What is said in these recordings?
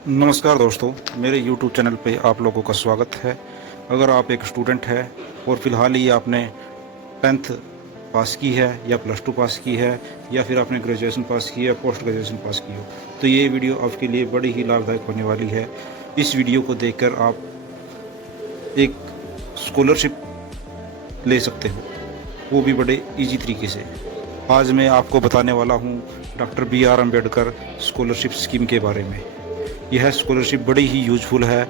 नमस्कार दोस्तों, मेरे YouTube चैनल पे आप लोगों का स्वागत है। अगर आप एक स्टूडेंट है और फ़िलहाल ही आपने 10th पास की है या +2 पास की है या फिर आपने ग्रेजुएशन पास की है या पोस्ट ग्रेजुएशन पास की हो, तो ये वीडियो आपके लिए बड़ी ही लाभदायक होने वाली है। इस वीडियो को देखकर आप एक स्कॉलरशिप ले सकते हो, वो भी बड़े ईजी तरीके से। आज मैं आपको बताने वाला हूँ doctor BR Ambedkar scholarship scheme के बारे में। यह स्कॉलरशिप बड़ी ही यूजफुल है।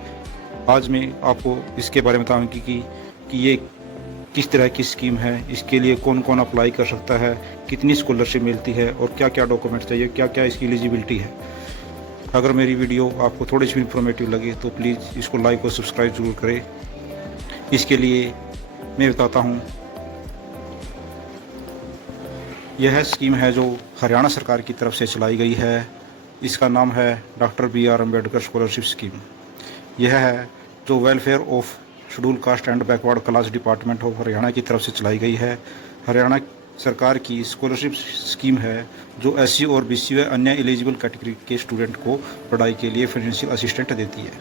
आज मैं आपको इसके बारे में बताऊंगी कि ये किस तरह की स्कीम है, इसके लिए कौन कौन अप्लाई कर सकता है, कितनी स्कॉलरशिप मिलती है और क्या क्या डॉक्यूमेंट चाहिए, क्या क्या इसकी एलिजिबिलिटी है। अगर मेरी वीडियो आपको थोड़ी सी इन्फॉर्मेटिव लगे तो प्लीज़ इसको लाइक और सब्सक्राइब ज़रूर करें। इसके लिए मैं बताता हूँ, यह स्कीम है जो हरियाणा सरकार की तरफ से चलाई गई है। इसका नाम है doctor BR Ambedkar scholarship scheme. यह है जो welfare of schedule caste and backward class department of Haryana की तरफ से चलाई गई है। हरियाणा सरकार की स्कॉलरशिप स्कीम है जो SC और BC व अन्य एलिजिबल कैटेगरी के स्टूडेंट को पढ़ाई के लिए फाइनेंशियल असिस्टेंट देती है।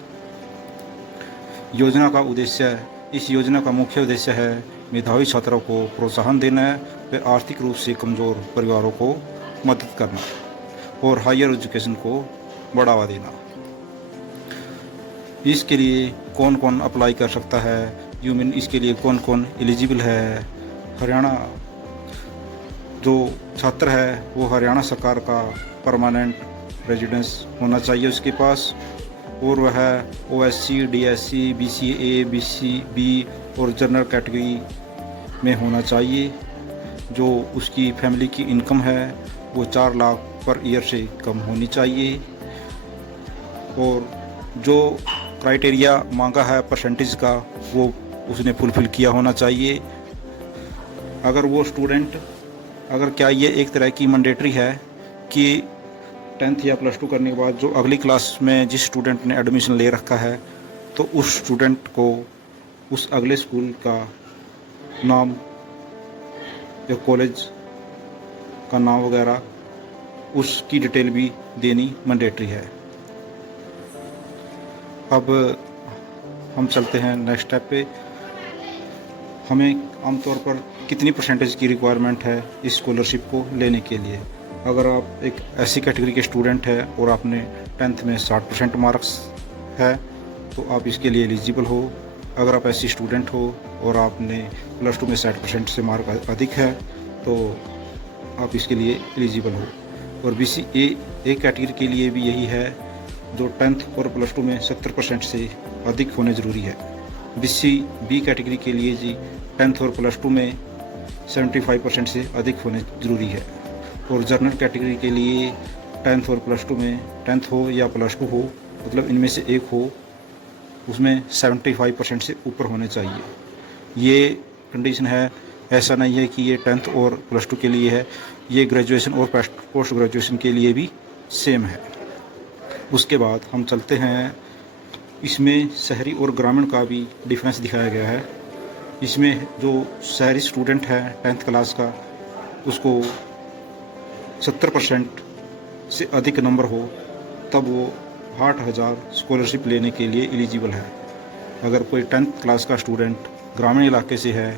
योजना का उद्देश्य इस योजना का मुख्य उद्देश्य है मेधावी छात्रों को प्रोत्साहन देना व आर्थिक रूप से कमज़ोर परिवारों को मदद करना और हायर एजुकेशन को बढ़ावा देना। इसके लिए कौन कौन अप्लाई कर सकता है, यू मीन इसके लिए कौन कौन एलिजिबल है। हरियाणा जो छात्र है वो हरियाणा सरकार का परमानेंट रेजिडेंस होना चाहिए उसके पास, और वह OSC, DSC, BCA, BCB और जनरल कैटेगरी में होना चाहिए। जो उसकी फैमिली की इनकम है वो 4 लाख पर ईयर से कम होनी चाहिए, और जो क्राइटेरिया मांगा है परसेंटेज का वो उसने फुलफ़िल किया होना चाहिए। अगर वो स्टूडेंट क्या ये एक तरह की मैंडेटरी है कि 10th या +2 करने के बाद जो अगली क्लास में जिस स्टूडेंट ने एडमिशन ले रखा है तो उस स्टूडेंट को उस अगले स्कूल का नाम या कॉलेज का नाम वगैरह उसकी डिटेल भी देनी मैंडेटरी है। अब हम चलते हैं नेक्स्ट स्टेप पे। हमें आमतौर पर कितनी परसेंटेज की रिक्वायरमेंट है इस स्कॉलरशिप को लेने के लिए। अगर आप एक SC कैटेगरी के स्टूडेंट है और आपने 10th में 60% मार्क्स है तो आप इसके लिए एलिजिबल हो। अगर आप SC स्टूडेंट हो और आपने +2 में 60% से मार्क अधिक है तो आप इसके लिए एलिजिबल हो। और BCA कैटेगरी के लिए भी यही है, जो 10th और +2 में 70% से अधिक होने ज़रूरी है। BCB कैटेगरी के लिए जी 10th और +2 में 75% से अधिक होने ज़रूरी है। और जनरल कैटेगरी के लिए 10th और +2 में 10th हो या +2 हो, मतलब इनमें से एक हो, उसमें 75% से ऊपर होने चाहिए। ये कंडीशन है, ऐसा नहीं है कि ये 10th और +2 के लिए है, ये ग्रेजुएशन और पोस्ट ग्रेजुएशन के लिए भी सेम है। उसके बाद हम चलते हैं, इसमें शहरी और ग्रामीण का भी डिफरेंस दिखाया गया है। इसमें जो शहरी स्टूडेंट है 10th क्लास का, उसको 70% से अधिक नंबर हो तब वो 8,000 स्कॉलरशिप लेने के लिए एलिजिबल है। अगर कोई 10th क्लास का स्टूडेंट ग्रामीण इलाके से है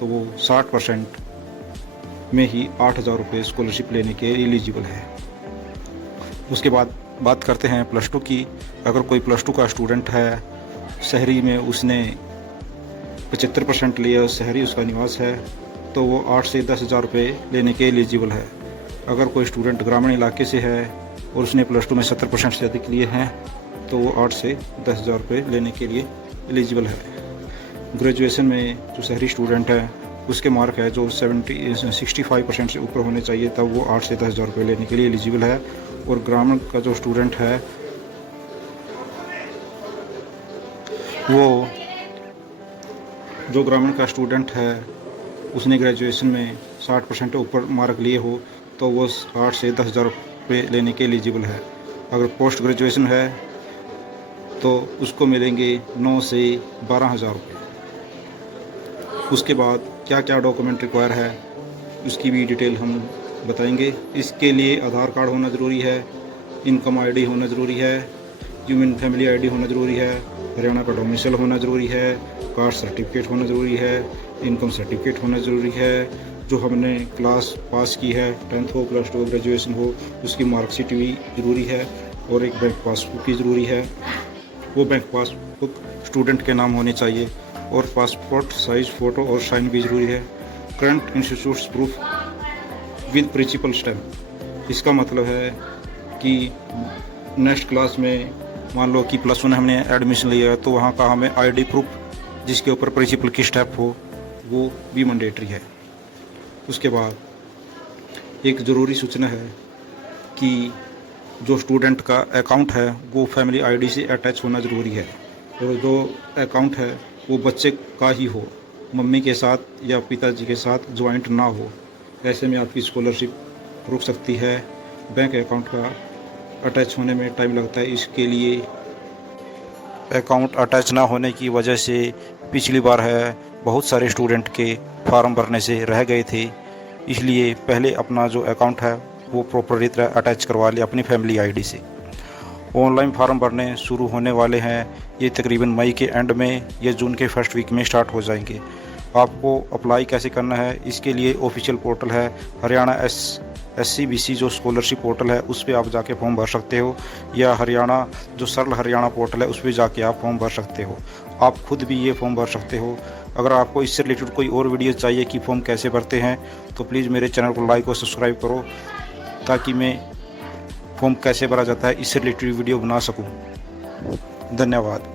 तो वो 60% में ही 8,000 रुपये स्कॉलरशिप लेने के एलिजिबल है। उसके बाद बात करते हैं +2 की। अगर कोई +2 का स्टूडेंट है, शहरी में उसने 75% लिया, शहरी उसका निवास है, तो वो 8 से 10,000 रुपये लेने के एलिजिबल है। अगर कोई स्टूडेंट ग्रामीण इलाके से है और उसने +2 में 70% से अधिक लिए हैं तो वो 8 से 10,000 रुपये लेने के लिए एलिजिबल है। ग्रेजुएशन में जो शहरी स्टूडेंट है उसके मार्क है जो 65% से ऊपर होने चाहिए, तब वो 8 से 10,000 रुपये लेने के लिए एलिजिबल है। और ग्रामीण का जो स्टूडेंट है वो जो ग्रामीण का स्टूडेंट है उसने ग्रेजुएशन में 60% ऊपर मार्क लिए हो तो वो 8 से 10,000 रुपये लेने के एलिजिबल है। अगर पोस्ट ग्रेजुएशन है तो उसको मिलेंगे 9 से 12,000 रुपये। उसके बाद क्या क्या डॉक्यूमेंट रिक्वायर है उसकी भी डिटेल हम बताएंगे। इसके लिए आधार कार्ड होना ज़रूरी है, इनकम ID होना ज़रूरी है, ह्यूमन फैमिली आईडी होना ज़रूरी है, हरियाणा का डोमिसाइल होना ज़रूरी है, कास्ट सर्टिफिकेट होना ज़रूरी है, इनकम सर्टिफिकेट होना ज़रूरी है, जो हमने क्लास पास की है 10th हो, +2 हो, ग्रेजुएशन हो, उसकी मार्कशीट भी ज़रूरी है, और एक बैंक पासबुक भी ज़रूरी है। वो बैंक पासबुक स्टूडेंट के नाम होनी चाहिए, और पासपोर्ट साइज़ फ़ोटो और साइन भी ज़रूरी है। Current institutes proof with principal stamp. इसका मतलब है कि नेक्स्ट क्लास में मान लो कि +1 हमने एडमिशन लिया है, तो वहाँ का हमें आईडी प्रूफ जिसके ऊपर प्रिंसिपल की स्टैम्प हो, वो भी मैंडेटरी है। उसके बाद एक ज़रूरी सूचना है कि जो स्टूडेंट का अकाउंट है वो फैमिली आईडी से अटैच होना ज़रूरी है, और जो अकाउंट है वो बच्चे का ही हो, मम्मी के साथ या पिताजी के साथ ज्वाइंट ना हो। ऐसे में आपकी स्कॉलरशिप रुक सकती है। बैंक अकाउंट का अटैच होने में टाइम लगता है, इसके लिए अकाउंट अटैच ना होने की वजह से पिछली बार है बहुत सारे स्टूडेंट के फॉर्म भरने से रह गए थे। इसलिए पहले अपना जो अकाउंट है वो प्रॉपरली तरह अटैच करवा ले अपनी फैमिली आईडी से। ऑनलाइन फॉर्म भरने शुरू होने वाले हैं, ये तकरीबन मई के एंड में या जून के फर्स्ट वीक में स्टार्ट हो जाएंगे। आपको अप्लाई कैसे करना है, इसके लिए ऑफिशियल पोर्टल है हरियाणा SCBC जो स्कॉलरशिप पोर्टल है, उस पर आप जाके फॉर्म भर सकते हो, या हरियाणा जो सरल हरियाणा पोर्टल है उस पर जाके आप फॉर्म भर सकते हो। आप खुद भी ये फॉर्म भर सकते हो। अगर आपको इससे रिलेटेड कोई और वीडियो चाहिए कि फॉर्म कैसे भरते हैं, तो प्लीज़ मेरे चैनल को लाइक और सब्सक्राइब करो, ताकि मैं फॉर्म कैसे भरा जाता है इससे रिलेटेड वीडियो बना सकूं। धन्यवाद।